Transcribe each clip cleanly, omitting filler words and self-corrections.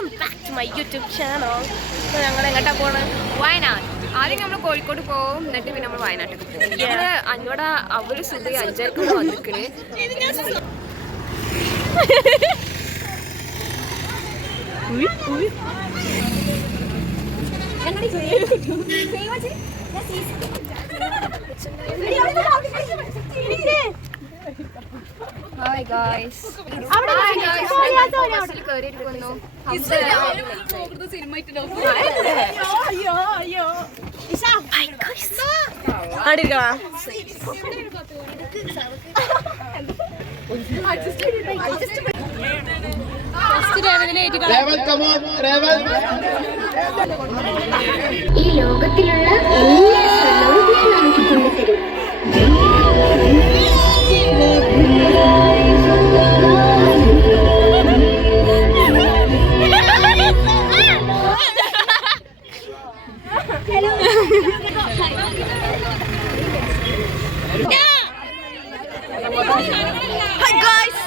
Welcome back to my YouTube channel. ഞങ്ങൾ എങ്ങോട്ടാ പോണത്? വയനാട്. ആദ്യം നമ്മൾ കോഴിക്കോട് പോകും, എന്നിട്ട് പിന്നെ നമ്മൾ വയനാട്ടിലേക്ക് പോകും. ഞങ്ങള് അന്നോട് അവര് സുഖം 5:30 വന്നിക്കണ്. Hi guys. ബസ്സിൽ കയറിയിരിക്കുന്നു. ഈ ലോകത്തിലുള്ള എല്ലാ സന്തോഷവും നമുക്ക് കൊണ്ടുതരും. Hi guys.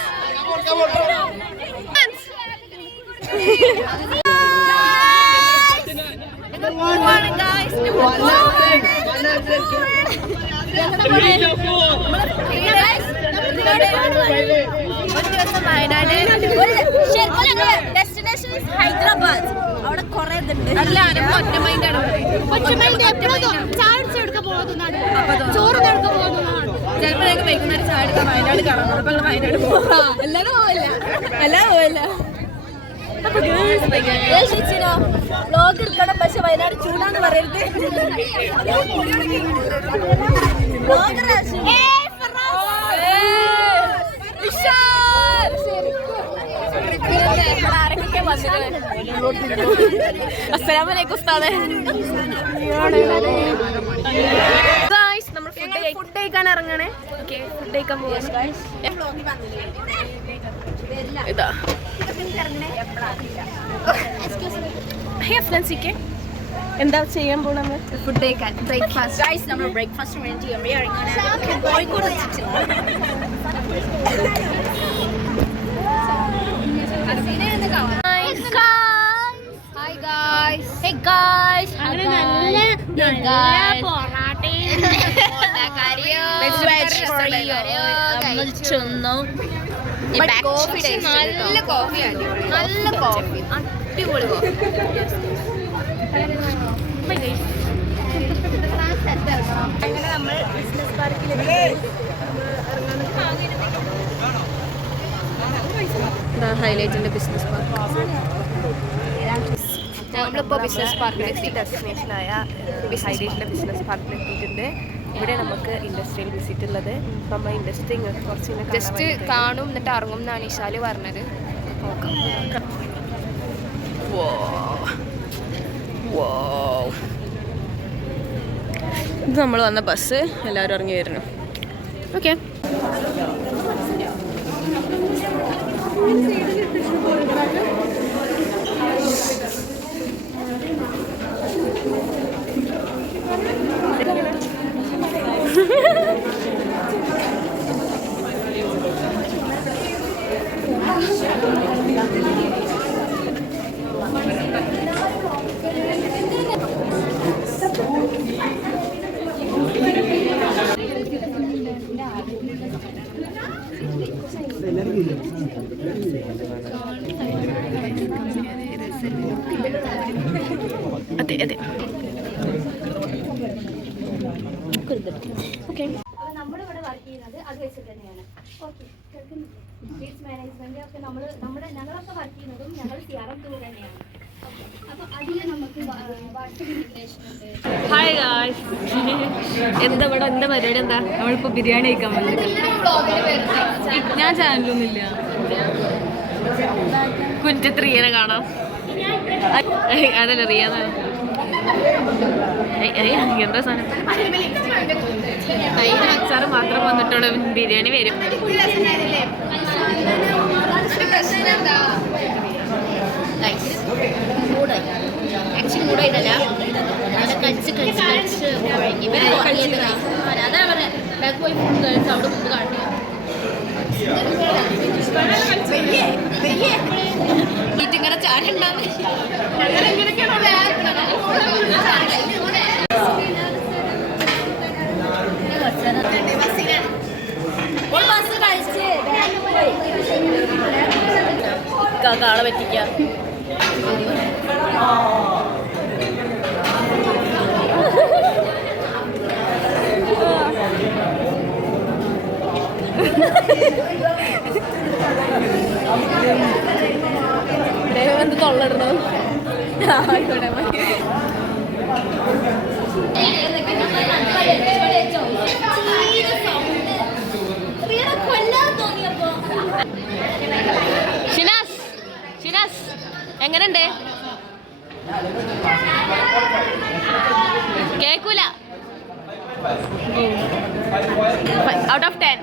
ഹൈദരാബാദ്. അവിടെ കൊറേ ചിലപ്പോഴേക്ക് വൈകുന്നേരം ചായ എടുക്കാൻ വയനാട് കാണാം. അപ്പൊ വയനാട് പോവാം. എല്ലാവരും പോവില്ല. വ്ലോഗ് എടുക്കണം, പക്ഷെ വയനാട് ചൂടാന്ന് പറയരുത്. അസ്സലാമലൈക്കും ഉസ്താദേ. നമ്മൾ ഫുഡ് കഴിക്കാൻ ഇറങ്ങണേ. ഓക്കെ, ഫുഡ് കഴിക്കാൻ പോവാണ്. ഇതാ എന്താ ചെയ്യാൻ പോണ? ഫുഡ് കഴിക്കാൻ ബ്രേക്ക്ഫാസ്റ്റ്. നമ്മൾ ബ്രേക്ക്ഫാസ്റ്റ് വേണ്ടി കോഴിക്കോട് നല്ല കോഫി, നല്ല കോഫി, അടിപൊളി കോഫി. അങ്ങനെ നമ്മൾ ബിസിനസ് പാർക്കിലേക്ക് ഹൈലൈറ്റിന്റെ ബിസിനസ് പാർക്ക്. നമ്മളിപ്പോൾ ബിസിനസ് പാർക്കിലെത്തി. ഡെസ്റ്റിനേഷനായ ഹൈലൈറ്റിലെ ബിസിനസ് പാർക്കിൽ എത്തിയിട്ടുണ്ട്. ഇവിടെ നമുക്ക് ഇൻഡസ്ട്രിയൽ വിസിറ്റ് ഉള്ളത്. നമ്മൾ ഇൻഡസ്ട്രി കുറച്ച് ജസ്റ്റ് കാണും, എന്നിട്ട് ഇറങ്ങും എന്നാണ് ഇഷാല് പറഞ്ഞത്. നോക്കാം. ഇത് നമ്മൾ വന്ന ബസ്. എല്ലാവരും ഇറങ്ങി വരുന്നു. ഓക്കെ, അതെ അതെ. ഓക്കെ, നമ്മളിവിടെ വർക്ക് ചെയ്യുന്നത് അത് വെച്ചിട്ട് തന്നെയാണ്. ഓക്കെ, മാനേജ്മെന്റ് ഒക്കെ ഞങ്ങളൊക്കെ വർക്ക് ചെയ്യുന്നതും ഞങ്ങൾ CRM ടൂർ തന്നെയാണ്. അപ്പൊ അതില് നമുക്ക് ഹായ് ഗായ്സ്. എന്താ ഇവിടെ എന്താ പരിപാടി? എന്താ നമ്മളിപ്പോ ബിരിയാണി കഴിക്കാൻ വന്നത്. ഞാൻ ചാനലൊന്നുമില്ല. കുഞ്ചത്ത് റിയനെ കാണാം. അതല്ല റിയാന്നാണ്. എന്താ സാധനം? തൈര് അച്ചാറ് മാത്രം വന്നിട്ടുള്ള ബിരിയാണി വരും. ആക്ച്വലി കൂടെ ഇതല്ല, കഴിച്ച് അതാ പറഞ്ഞത്. ബാക്ക് പോയി ഫുഡ് കഴിച്ച് അവിടെ ഫുഡ് കാണില്ല. ഇങ്ങനെ കാളെ പറ്റിക്കാം. എന്ത് തൊള്ളയിടണോ? ആയിക്കോട്ടെ. ഷിനാസ്, ഷിനാസ് എങ്ങനെയുണ്ട്? കേക്കൂല. Out of 10.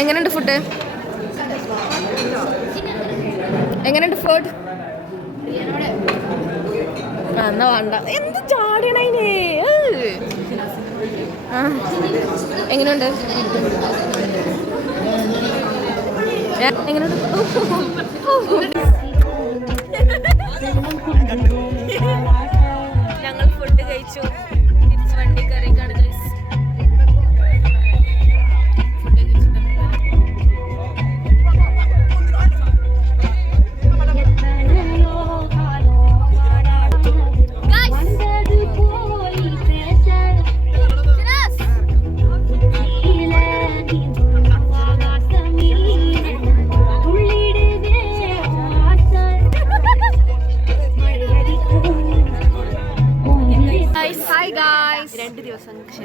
എങ്ങനെയുണ്ട് ഫുഡ്? എങ്ങനെയുണ്ട് ഫുഡ്? എന്നാ വേണ്ട. എന്ത് ചാടിയണേ. എങ്ങനെയുണ്ട്? എങ്ങനെയുണ്ട്? ഞങ്ങൾ ഫുഡ് കഴിച്ചു. തിരിച്ച് വണ്ടി കയറിക്കാണ് ഗൈസ്.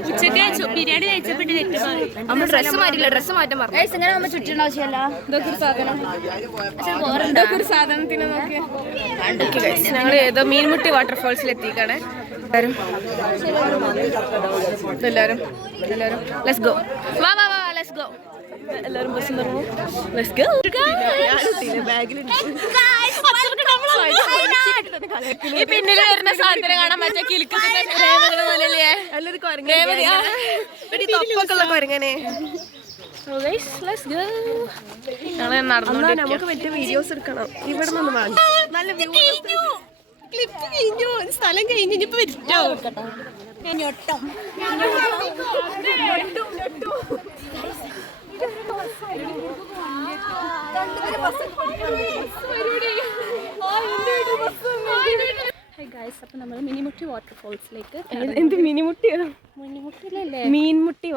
ഉച്ചക്ക് ബിരിയാണി കഴിച്ചപ്പോട്ട് നമ്മൾ ഡ്രസ്സ് മാറ്റില്ല, ഡ്രസ്സ് മാറ്റാൻ പറഞ്ഞു. ഇങ്ങനെ നമ്മൾ ചുറ്റേണ്ട ആവശ്യമല്ല. ഇതൊക്കെ ഒരു സാധനം. ഇതൊക്കെ ഒരു സാധനത്തിന് നോക്കി. ഞങ്ങൾ ഏതോ മീൻമുട്ടി വാട്ടർഫോൾസിൽ എത്തിക്കാണ്. എല്ലാവരും ലെറ്റ്സ് ഗോ. വാ വാ വാ ലെറ്റ്സ് ഗോ. എല്ലാവരും ബസ് നിർമ്മു. Let's go. ഈ പിന്നിൽ വരുന്ന സാധനം കാണാൻ മറ്റേ കിലുക്കൊക്കെ പോലെയല്ലേ? കൊരങ്ങനെ നമുക്ക് മറ്റേ വീഡിയോസ് എടുക്കണം. ഇവിടെ നിന്ന് വാങ്ങി നല്ല ക്ലിപ്പ് കഴിഞ്ഞു, സ്ഥലം കഴിഞ്ഞു. ഇനിയിപ്പോ വരിട്ടോ ഞൊട്ടം. അപ്പൊ നമ്മൾ മിനിമുട്ടി വാട്ടർഫോൾസിലേക്ക് എന്ത് മിനിമുട്ടിയോ? മിനിമുട്ടിയിലല്ലേ മീൻമുട്ടി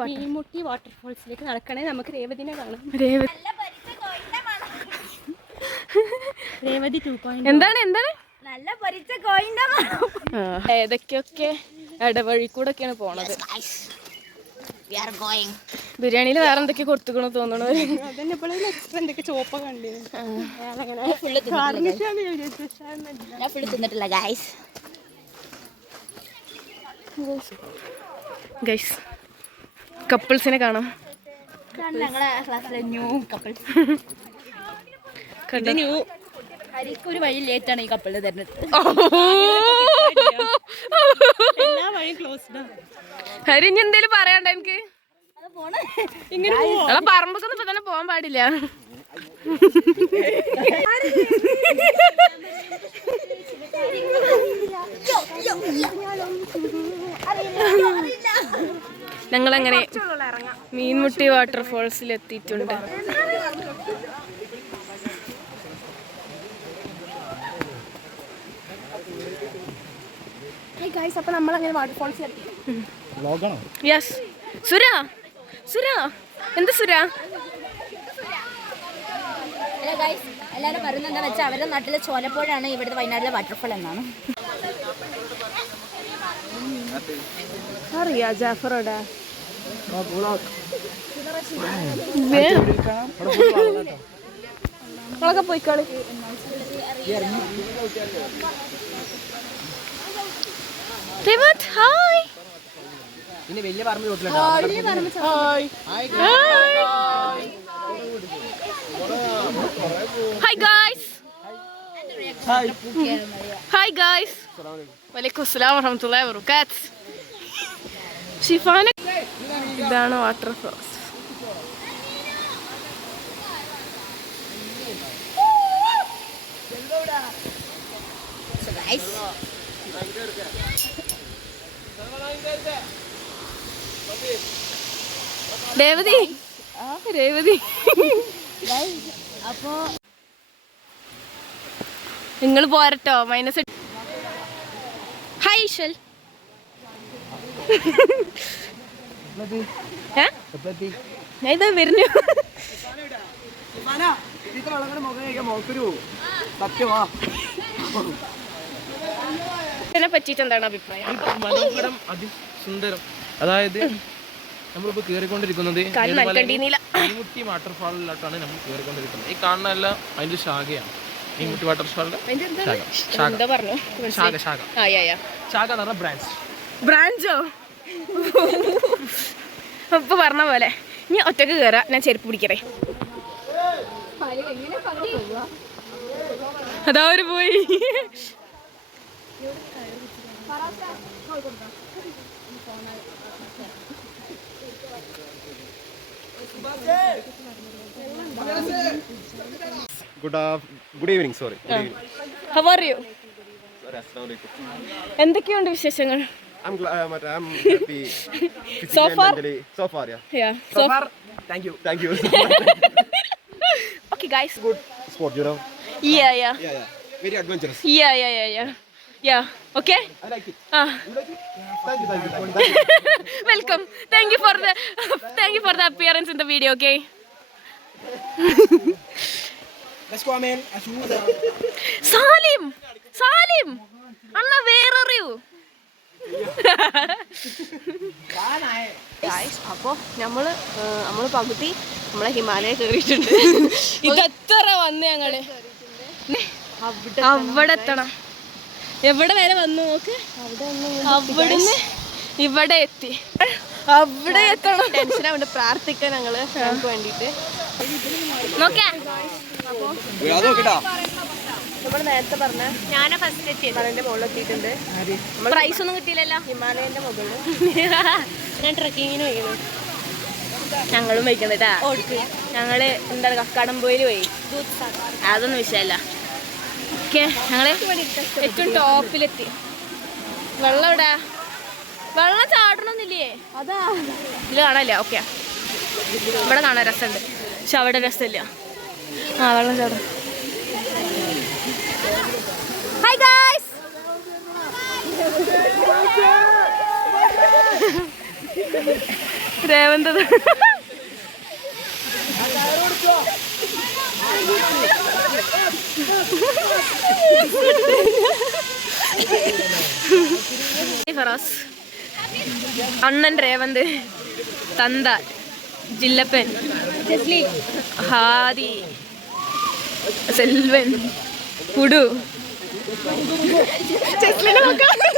വാട്ടർഫോൾസിലേക്ക് നടക്കണേ. നമുക്ക് രേവതിനെ കാണാം. രേവതി 2. എന്താണ് നല്ല പൊരിച്ച കോയിന്റെ ഏതൊക്കെയൊക്കെ ഇടവഴി കൂടെ ഒക്കെയാണ് പോണത്. ബിരിയാണിയിൽ വേറെ എന്തൊക്കെ കൊടുത്തുക്കണോ തോന്നണ. എന്തൊക്കെ ചോപ്പ കണ്ടു. തിന്നിട്ടില്ല ഗൈസ്. ഗൈസ് കപ്പിൾസിനെ കാണാം. ഞങ്ങളെ ക്ലാസ്സിലെ ന്യൂ കപ്പിൾസ്. ഒരു വഴി ലേറ്റാണ് ഈ കപ്പിളിന് തരുന്നത്. എല്ലാ വഴിയും ക്ലോസ്ഡ്. ഹരി ഇനി എന്തേലും പറയാണ്ട എനിക്ക്? പറമ്പൊക്കെ ഇപ്പൊ തന്നെ പോവാൻ പാടില്ല. ഞങ്ങളങ്ങനെ മീൻമുട്ടി വാട്ടർഫോൾസിൽ എത്തിയിട്ടുണ്ട്. അപ്പൊ നമ്മളങ്ങനെ വാട്ടർഫോൾസിൽ എത്തി. യെസ്. സുര എന്ത് സുര? എല്ലാവരും പറയുന്നത് എന്താ വെച്ചാൽ അവരുടെ നാട്ടിലെ ചോലപ്പുഴയാണ് ഇവിടുത്തെ വയനാട്ടിലെ വാട്ടർഫോൾ എന്നാണ്. അറിയാ ജാഫറോടാ നിങ്ങളൊക്കെ പോയിക്കോളി. Hi. Hi guys. Hi guys. Walaikum assalam warahmatullahi wabarakatuh. Shifana. ഇതാണ് വാട്ടർഫോൾസ്. രേവതി രേവതി അപ്പോ നിങ്ങൾ പോരട്ടോ. -. ഹായ് ഈശ്വൽ. ഞാൻ ഇതാ വരുന്നു. ഇതിനെ പറ്റിയിട്ട് എന്താണ് അഭിപ്രായം? മനോഹരം, അതിസുന്ദരം. അതായത് നമ്മളിപ്പോൾ കയറിക്കൊണ്ടിരിക്കുന്നത് മീൻമുട്ടി വാട്ടർഫാളിലോട്ടാണ് നമ്മൾ കയറിക്കൊണ്ടിരിക്കുന്നത്. ഈ കാണുന്നതല്ല അതിൻ്റെ ശാഖയാണ്. മീൻമുട്ടി വാട്ടർഫാളിന്റെ ശാഖ എന്ന് പറഞ്ഞാൽ ബ്രാഞ്ചോ ഇപ്പൊ പറഞ്ഞ പോലെ. ഇനി ഒറ്റക്ക് കയറാ. ഞാൻ ചെരുപ്പ് പിടിക്കറേ. അതാ ഒരു പോയി. Good evening, sorry. How are you? Sorry, assalamualaikum. എന്തൊക്കെയുണ്ട് വിശേഷങ്ങൾ? I'm happy. So far? Mentally. So far, yeah. Yeah. So far. Thank you. Okay, guys. Good sport, you know. Yeah. Very adventurous. Yeah. Okay. I like it. You like it? Thank you. Welcome. Thank you for the appearance in the video, okay? Let's go, man. Salim. Anna, where are you? അപ്പൊ നമ്മള് പകുതി നമ്മളെ ഹിമാലയ കയറിയിട്ടുണ്ട്. ഇതെത്ര വന്ന് ഞങ്ങള് അവിടെ എത്തണം. എവിടെ വരെ വന്നു നോക്ക്. അവിടുന്ന് ഇവിടെ എത്തി. അവിടെ എത്തണം. ടെൻഷനാവുണ്ട്. പ്രാർത്ഥിക്കാൻ ഞങ്ങൾക്ക് വേണ്ടിട്ട് നോക്കാം. നമ്മൾ നേരത്തെ പറഞ്ഞ ഞാനാ ഫസ്റ്റ് എത്തിയത്. ഹിമാലയന്റെ മുകളിൽ എത്തിയിട്ടുണ്ട്. പ്രൈസ് ഒന്നും കിട്ടിയില്ലല്ലോ. ഹിമാലയന്റെ മുകളിൽ ഞാൻ ട്രക്കിങ്ങിന് പോയിരുന്നു. ഞങ്ങളും വയ്ക്കണം കേട്ടാ. ഞങ്ങള് എന്താണ് കക്കാടംപോയിൽ പോയി. അതൊന്നും വിഷയമല്ല. ഓക്കെ, ഞങ്ങള് ഏറ്റവും ടോപ്പിലെത്തി. വെള്ളം എവിടെ? വെള്ളം ചാടണമെന്നില്ലേ? അതാ ഇതിൽ കാണാനില്ല. ഓക്കെ, ഇവിടെ കാണാൻ രസമുണ്ട്, പക്ഷെ അവിടെ രസമില്ല. വെള്ളം ചാടും. Hi guys. രേവന്ത് ഫറാസ്, അണ്ണൻ രേവന്ത്, തന്ത, ജില്ലപ്പൻ, ഹാദി, സെൽവൻ, പുടു,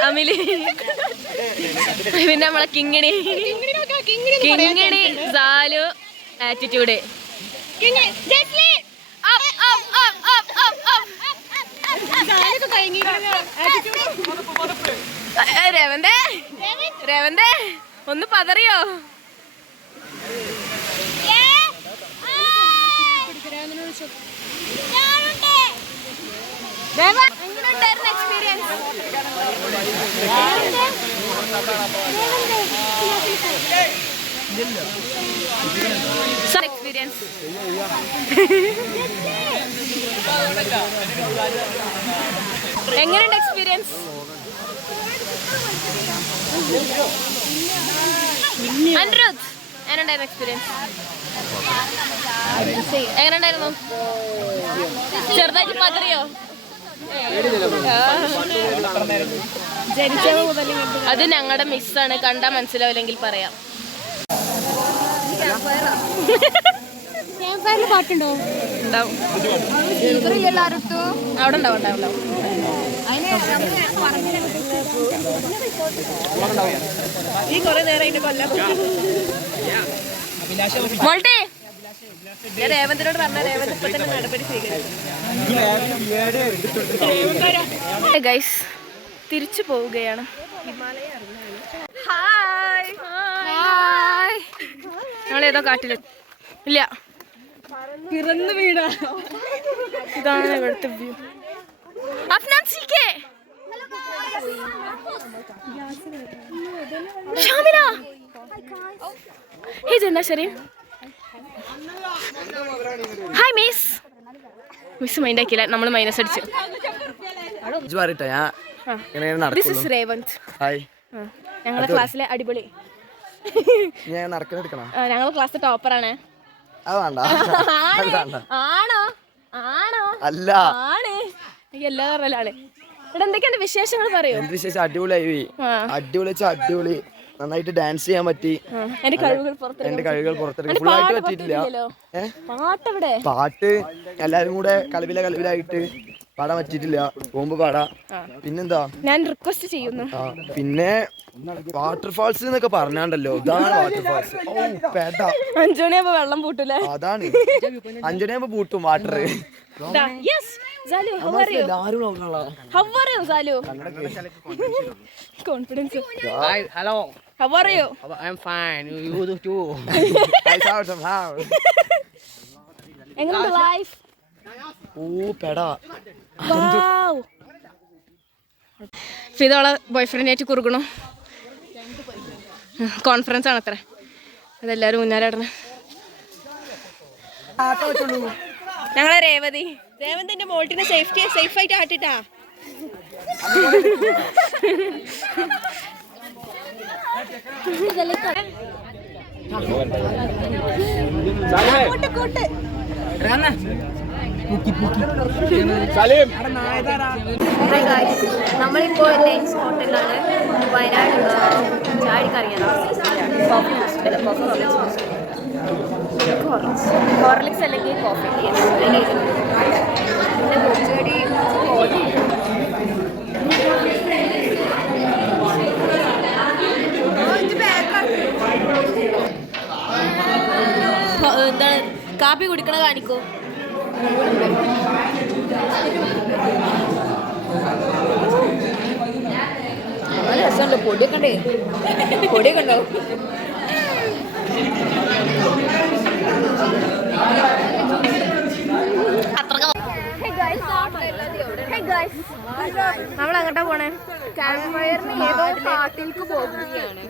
അമിലി, പിന്നെ നമ്മളെ കിങ്ങിണി, സാലു, ആറ്റിറ്റ്യൂഡ്, രേവന്തേ ഒന്ന് പതറിയോ? എങ്ങനെയുണ്ടായിരുന്നു എക്സ്പീരിയൻസ്? എക്സ്പീരിയൻസ് എങ്ങനെയുണ്ട് എക്സ്പീരിയൻസ്? അനിരുദ്ധ്, എങ്ങനെയുണ്ടായിരുന്നു എക്സ്പീരിയൻസ്? എങ്ങനെയുണ്ടായിരുന്നു? ചെറുതായിട്ട് പതറിയോ? അത് ഞങ്ങളുടെ മിസ്സാണ്, കണ്ടാ മനസ്സിലാവില്ലെങ്കിൽ പറയാം. പാട്ടുണ്ടോ? ഉണ്ടാവും, അവിടെ ഉണ്ടാവും. ഈ കൊറേ നേരം കൊല്ലം മോൾട്ടേ, ഞാൻ രേവന്തിനോട് പറഞ്ഞ രേവന്ത് ഇപ്പൊ തന്നെ നടപടി സ്വീകരിച്ചു. ഗൈസ്, തിരിച്ചു പോവുകയാണ്. ഹിമാലയ. ഹായ്. ഞങ്ങളേതോ കാട്ടില് ഇല്ല പിറന്ന് വീണ. ഇതാണ് ഇവിടുത്തെ വ്യൂ. അഫ്നാൻ സിക്കെ ഷാമിന ഹേ ജന്ന ശരി. Hi miss. മിസ് മൈൻഡ് ആക്കിയില്ല, നമ്മൾ മൈനസ് അടിച്ചു. This is Revanth. ഞങ്ങളുടെ ക്ലാസ്സിലെ അടിപൊളി. ഞങ്ങളുടെ ക്ലാസ്സിലെ ടോപ്പറാണ്. ആണോ ആണോ അല്ല ആണ് എല്ലാ പറഞ്ഞാണ്. ഇവിടെ എന്തൊക്കെയാണ് വിശേഷങ്ങൾ പറയൂ. വിശേഷം അടിപൊളിയായി. അടിപൊളി നന്നായിട്ട് ഡാൻസ് ചെയ്യാൻ പറ്റി. എന്റെ കഴിവുകൾ പുറത്തെടുക്കാൻ ഫുള്ളായിട്ട് പറ്റിയിട്ടില്ല. പാട്ട് എല്ലാരും കൂടെ കലവിലായിട്ട് പാടാൻ പറ്റിയിട്ടില്ല. പോകുമ്പോ പാടാ. പിന്നെന്താ ഞാൻ റിക്വസ്റ്റ് ചെയ്യുന്നു. പിന്നെ വാട്ടർഫാൾസ് എന്നൊക്കെ പറഞ്ഞാണ്ടല്ലോ, ഇതാണ് വാട്ടർഫാൾസ്. 5 മണിയാകുമ്പോ വെള്ളം പൂട്ടൂലേ? അതാണ് 5 മണിയാകുമ്പോ പൂട്ടും water. Confidence. Hello, how are you? I'm fine. You too. I saw some how. എങ്ങനെയുണ്ട് ലൈഫ്? പെടാ. വൗ. ഫിദോളെ ബോയ്ഫ്രണ്ടായിട്ട് കുറുകണു. കോൺഫറൻസ് ആണ് അത്ര. അതെല്ലാരും മുന്നാലാടണം. ഞങ്ങളെ രേവന്തിന്റെ മോൾട്ടിനെ സേഫായിട്ട് ആട്ടിട്ടാ. നമ്മളിപ്പോൾ നെയിംസ് ഹോട്ടലിലാണ് വയനാട് ഹോർലിക്സ് അല്ലെങ്കിൽ കോഫി. പിന്നെ കുറച്ചുകൂടി എന്താണ് കാപ്പി കുടിക്കണ കാണിക്കോ? നല്ല രസമുണ്ട്. പൊടിയൊക്കെ ഉണ്ടാവും. നമ്മൾ അങ്ങോട്ടാ പോണേ? ക്യാമ്പ് ഫയറിന് ഏതോ കാട്ടിലേക്ക് പോകുകയാണ്.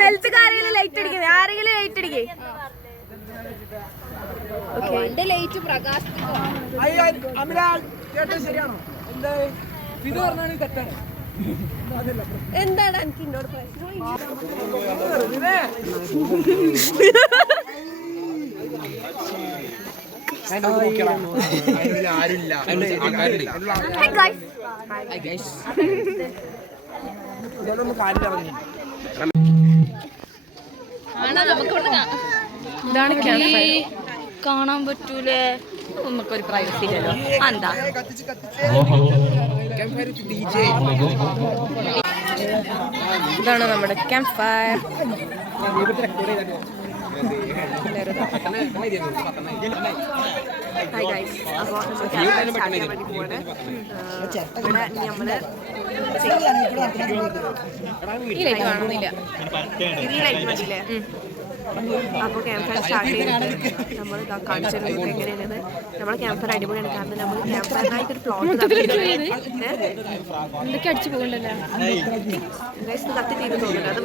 നിലത്ത് കാര്യം ലൈറ്റ് അടിക്കുന്നത്. ആരെങ്കിലും ലൈറ്റ് അടിക്കേ. എന്റെ ലൈറ്റ് പ്രകാശിക്കും. എന്താണ് എനിക്ക് എന്നോട് പ്രശ്നം? ഇതാണ് കാണാൻ പറ്റൂലേ? നമുക്കൊരു പ്രൈവസി ഇല്ലല്ലോ. എന്താ ഇതാണ് നമ്മുടെ ക്യാമ്പ് ഫയർ. Hi guys. അപ്പോൾ നമ്മൾ ക്യാമ്പ് സ്റ്റാർട്ട് ചെയ്യാൻ വേണ്ടി പോവാണ്. ഈ ലൈറ്റ് കാണുന്നില്ല. ഈ ലൈറ്റ് മതിയില്ലേ? അപ്പോൾ ക്യാമ്പ് ഫയർ സ്റ്റാർട്ട് ചെയ്തിട്ട് നമ്മൾ കാണിച്ചു തരുന്നത് എങ്ങനെയാണ്. നമ്മളെ ക്യാമ്പ് ഫയർ അടിപൊളിയാണ്. കാരണം നമ്മൾ ക്യാമ്പ് ഫയറിനായിട്ടൊരു പ്ലോട്ട് എന്തൊക്കെ അടിച്ചു പോകണ്ടല്ലോ. കത്തി തീരെ തോന്നുന്നുണ്ട്. അത്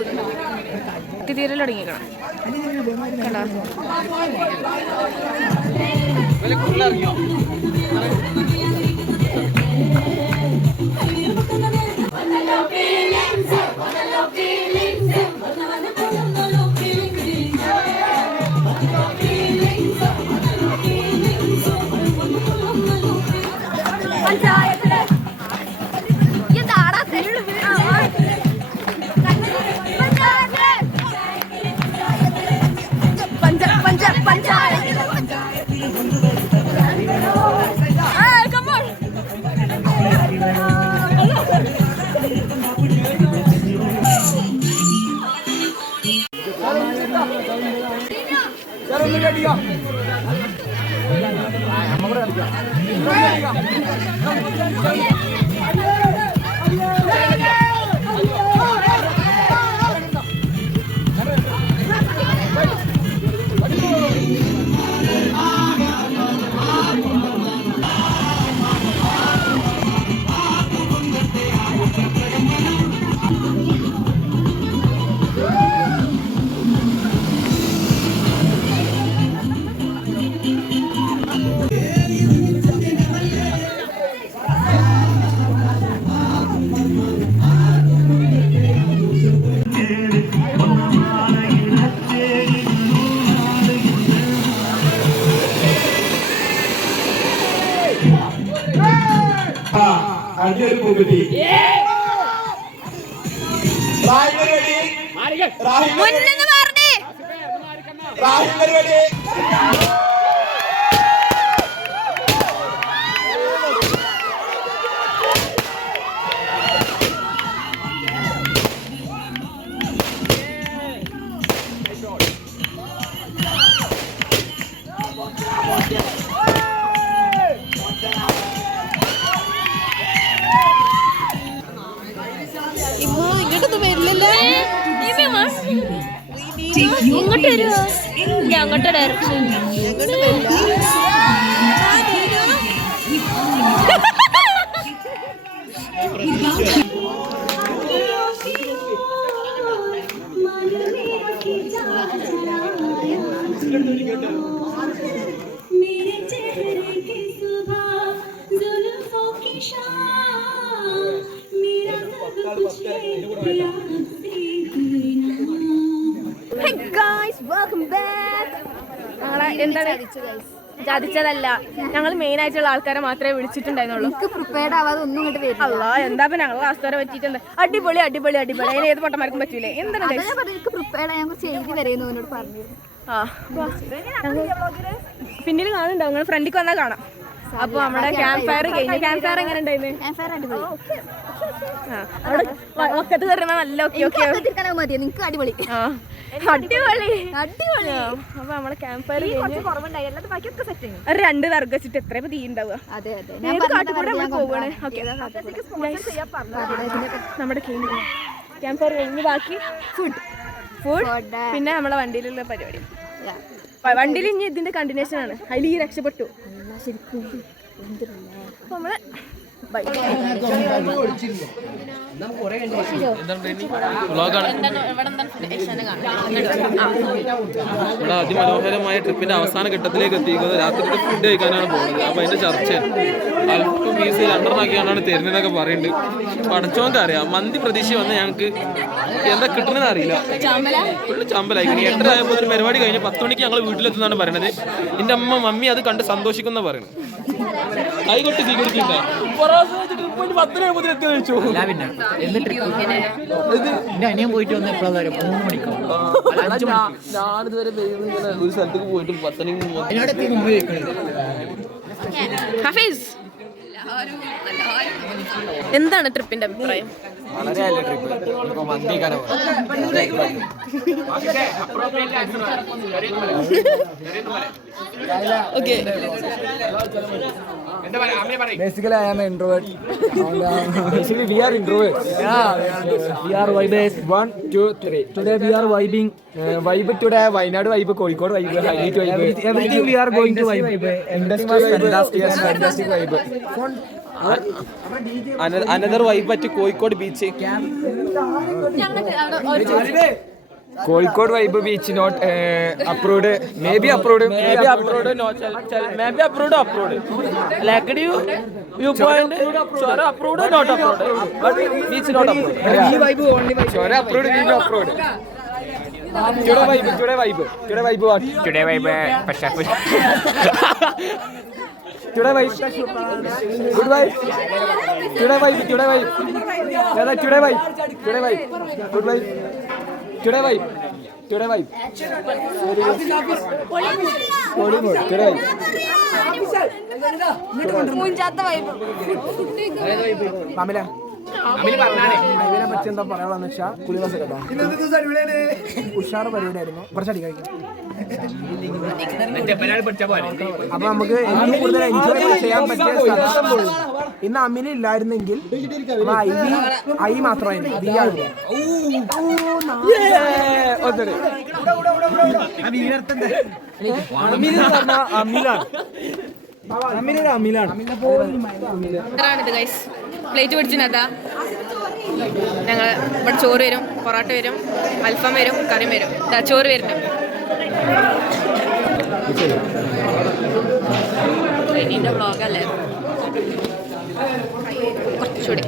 കത്തി തീരൽ തുടങ്ങിക്കണം. കണ്ടോ? വലിയൊരു പൂക്കുട്ടി. റാഹിം പരിപാടി. മുന്നെന്ന് പറഞ്ഞേ റാഹിം പരിപാടി. ഇങ്ങോട്ട് വരുമോ? അങ്ങോട്ട് ഡയറക്ഷൻ എന്താണ് ചതിച്ചതല്ല, ഞങ്ങൾ മെയിൻ ആയിട്ടുള്ള ആൾക്കാരെ മാത്രമേ വിളിച്ചിട്ടുണ്ടായിരുന്നുള്ളൂ. പ്രിപ്പയർഡ് ആവാതെ ഒന്നും ഇങ്ങോട്ട് വരും. അല്ല എന്താ ഞങ്ങൾ ആസ്താരെ പറ്റിയിട്ടുണ്ട്. അടിപൊളി അടിപൊളി അടിപൊളി. അതിന് ഏത് പൊട്ടന്മാർക്കും പറ്റൂലേ? എന്താണ് പ്രിപ്പയർഡ് ഞാൻ കുറച്ച് എഴുതി വരെയെന്ന് എന്നോട് പറഞ്ഞു. പിന്നിൽ കാണുന്നുണ്ടോ? നിങ്ങൾ ഫ്രണ്ടിക്ക് വന്നാൽ കാണാം. അപ്പൊ നമ്മുടെ ക്യാമ്പ് ഫയർ കഴിഞ്ഞു. ക്യാമ്പ് ഫയർ എങ്ങനെ ഉണ്ടായിരുന്നു? ഒക്കത്ത് കയറുന്ന നല്ല മതി. നിങ്ങൾക്ക് അടിപൊളി അടിപൊളി അടിപൊളി. അപ്പൊ നമ്മളെ ക്യാമ്പ് ഫയർ ഒരു 2 വർഗ്ഗം വെച്ചിട്ട് എത്ര തീ ഉണ്ടാവുക? കാട്ടുകൂടെ നമ്മൾ പോവാണ്. നമ്മുടെ ക്യാമ്പ് ഫയർ കഴിഞ്ഞ് ബാക്കി ഫുഡ് പിന്നെ നമ്മളെ വണ്ടിയിലുള്ള പരിപാടി. വണ്ടിയിൽ ഇനി ഇതിന്റെ കണ്ടിന്യൂഷൻ ആണ്. അതിൽ ഈ രക്ഷപ്പെട്ടു. അപ്പൊ നമ്മള് ഇവിടെ അതിമനോഹരമായ ട്രിപ്പിന്റെ അവസാന ഘട്ടത്തിലേക്ക് എത്തിക്കുന്നത്. രാത്രിത്തെ ഫുഡ് കഴിക്കാനാണ് പോകുന്നത്. അപ്പൊ അതിന്റെ ചർച്ച അല്പം പീസ് 2 തരുന്നതെന്നൊക്കെ പറയുന്നുണ്ട്. പഠിച്ചോണ്ട് അറിയാം. മന്തി പ്രതീക്ഷ വന്ന് ഞങ്ങൾക്ക് എന്താ കിട്ടുന്നതെന്ന് അറിയില്ല. ഫുള്ള് ചമ്പലായി. 8:30 ആയപ്പോൾ ഒരു പരിപാടി കഴിഞ്ഞ് 10 മണിക്ക് ഞങ്ങൾ വീട്ടിലെത്തുന്നതാണ് പറയണത്. എന്റെ മമ്മി അത് കണ്ട് സന്തോഷിക്കുന്ന പറയുന്നത്. കൈകൊട്ടി സ്വീകരിച്ചില്ല. 10 ആയപ്പോൾ എത്തി കഴിച്ചു. അനിയൻ പോയിട്ട് വന്ന എപ്പോഴാണ് 3 മണിക്കോ? ഞാനിതുവരെ ഒരു സ്ഥലത്തേക്ക് പോയിട്ട് 10 മണിക്ക് മുമ്പ് ഹഫീസ്, എന്താണ് ട്രിപ്പിന്റെ അഭിപ്രായം? വളരെ നല്ല ട്രിപ്പ്. ഇപ്പൊ മന്തി Kanavu basically I am an introvert. Basically we are introverts. we are vibes 1 2 3. Today we are vibing. Vibe today Wayanad vibe, Kozhikode vibe, Highlight vibe. Everything we are going to vibe. Industry fantastic, fantastic vibe. Another vibe at Kozhikode beach. Kozhikode vibe beach not approved. Maybe approved. Maybe upload, not maybe upload. Like you point, sorry, upload or not upload, but beach not upload. We vibe only vibe. Sorry, approved, we not approved. Today vibe what? Today vibe Pashapur. Today vibe. Good vibe. Today vibe. Today vibe. Today vibe. Today vibe. Good vibe. Today vibe. Today vibe. Today vibe. Pamela. അതിനെ പറ്റി എന്താ പറയാന്ന് വെച്ചാൽ കുളിവാസ കേട്ടോ. ഉഷാറ് പരിപാടിയായിരുന്നു. കുറച്ചടി കഴിക്കും. അപ്പൊ നമുക്ക് ഏറ്റവും കൂടുതൽ എൻജോയ് ചെയ്യാൻ പറ്റിയ സ്ഥലം ഇന്ന് അമിന ഇല്ലായിരുന്നെങ്കിൽ ഐ മാത്രമായിരുന്നു. പ്ലേറ്റ് പിടിച്ചിനതാ. ഞങ്ങൾ ഇവിടെ ചോറ് വരും, പൊറോട്ട വരും, അൽഫാം വരും, കറിയും വരും. ചോറ് വരുന്നുണ്ട്. ട്രെയിനിന്റെ വ്ളോഗല്ലേ കുറച്ചുകൂടി.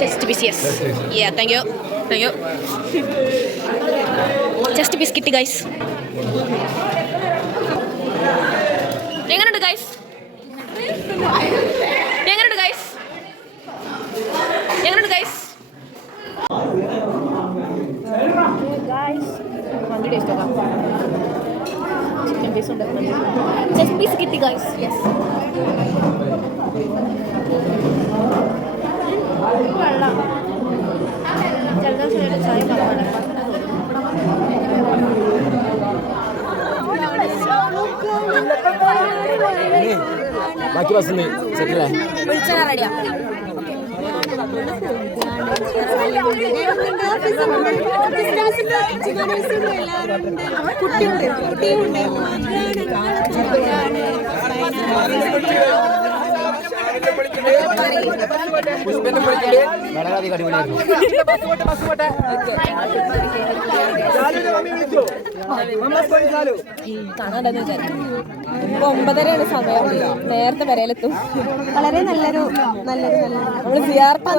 Chest piece. Yes, thank you. Chest piece കിട്ടി ഗൈസ്. എങ്ങനെയുണ്ട് ഗൈസ്? ടേസ്റ്റ് ആക്കാം. ചിക്കൻ പീസ് ഉണ്ട്. ചെസ്റ്റ് പീസ് കിട്ടി ഗൈസ്. യെസ്. വെള്ളം ജലദോഷം ചായ വെള്ളം ബാക്കി ബസ് സെറ്റില്ലേ വിളിച്ചാൽ റെഡിയാ. കാണാണ്ടെന്ന് വിചാരിക്കും. 9:30 സമയം. നേരത്തെ വരയിലെത്തും. വളരെ നല്ലൊരു നമ്മള് സിയാർത്ത്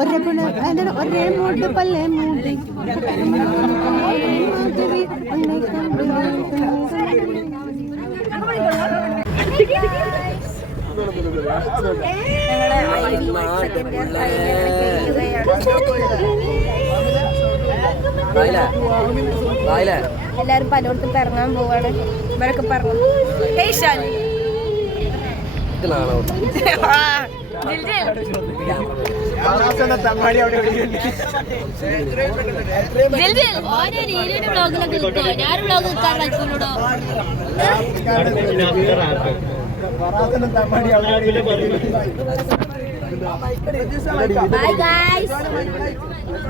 ഒരേ മൂട് പല്ലേ മൂടി എല്ലാരും പലയിടത്തും ഇറങ്ങാൻ പോവാണ്. ഇവരൊക്കെ പറഞ്ഞു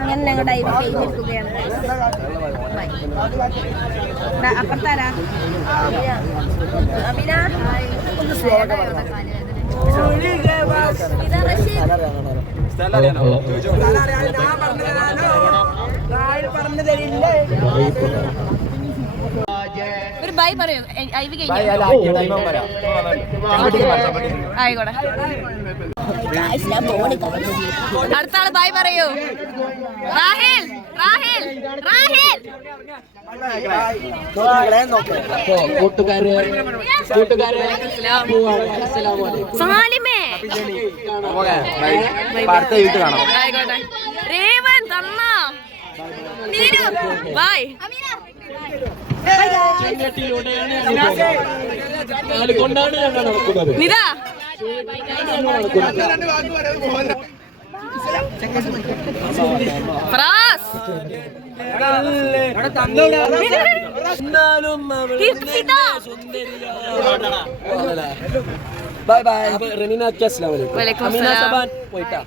അങ്ങനെ ഞങ്ങളുടെ ടൈം കഴിഞ്ഞിരിക്കുകയാണ്. അപ്പുറത്താരാ അമിന ഒരു ബൈ പറയൂ. ഐവി കഴിഞ്ഞു. ആയിക്കോട്ടെ. അടുത്ത ആള് ബൈ പറയൂ. റാഹിൽ റാഹിൽ റാഹിൽ സാലിമേ ആയിക്കോട്ടെ. രേവൻ തന്ന നീരു ബൈ. നിതാ ഫ്രാസ് ബൈ ബൈ. റെനീന അസ്സലാമു അലൈക്കും. വലൈക്കും അമീന സലാം. സബാൻ പോയിട്ടാ.